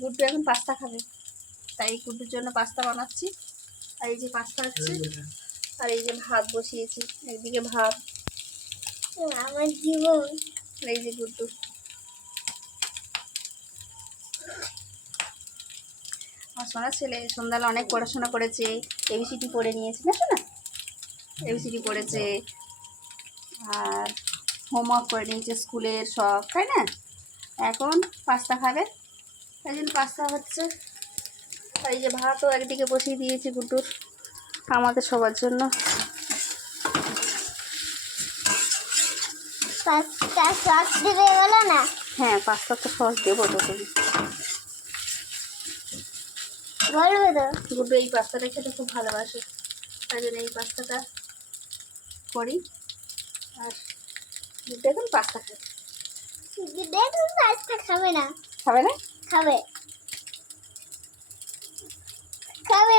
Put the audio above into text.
গুড্ডু এখন পাস্তা খাবে, তাই গুড্ডুর জন্য পাস্তা বানাচ্ছি। আর এই যে পাস্তা হচ্ছে, আর এই যে ভাত বসিয়েছি, একদিকে ভাত, আমার জীবন। এই যে গুড্ডু। আমার সোনার ছেলে সন্ধ্যাবেলা অনেক পড়াশোনা করেছে, এবিসিডি পড়ে নিয়েছে না শোনা, এবিসিডি পড়েছে আর হোমওয়ার্ক করে নিয়েছে স্কুলের সব, তাই না? এখন পাস্তা খাবে, তাই জন্য পাস্তা হচ্ছে। আর এই যে ভাতও একদিকে বসিয়ে দিয়েছি গুড্ডুর, আমাদের সবার জন্য। পাস্তা সস দিবে বলো না? হ্যাঁ, পাস্তা তো সস দেবো তো, তুমি বলবে তো? গুড্ডু এই পাস্তাটা খেতে খুব ভালোবাসে, তাই জন্য এই পাস্তাটা করি। আর গুড্ডু এখন পাস্তা খাবে। দেখুন পাস্তা খাবে না। খাবে না? খাবে খাবে